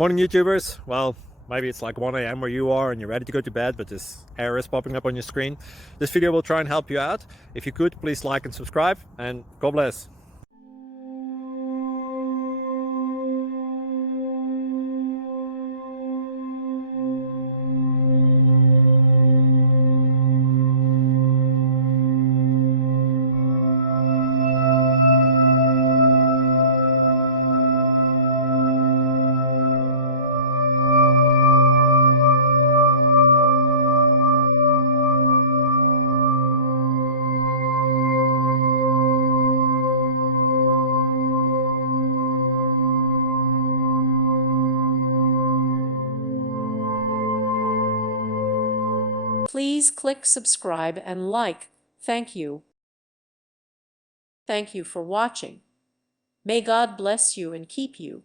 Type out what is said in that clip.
Morning, YouTubers. Well, maybe it's like 1 a.m. where you are and you're ready to go to bed, but this error is popping up on your screen. This video will try and help you out. If you could, please like and subscribe, and God bless. Please click subscribe and like. Thank you. Thank you for watching. May God bless you and keep you.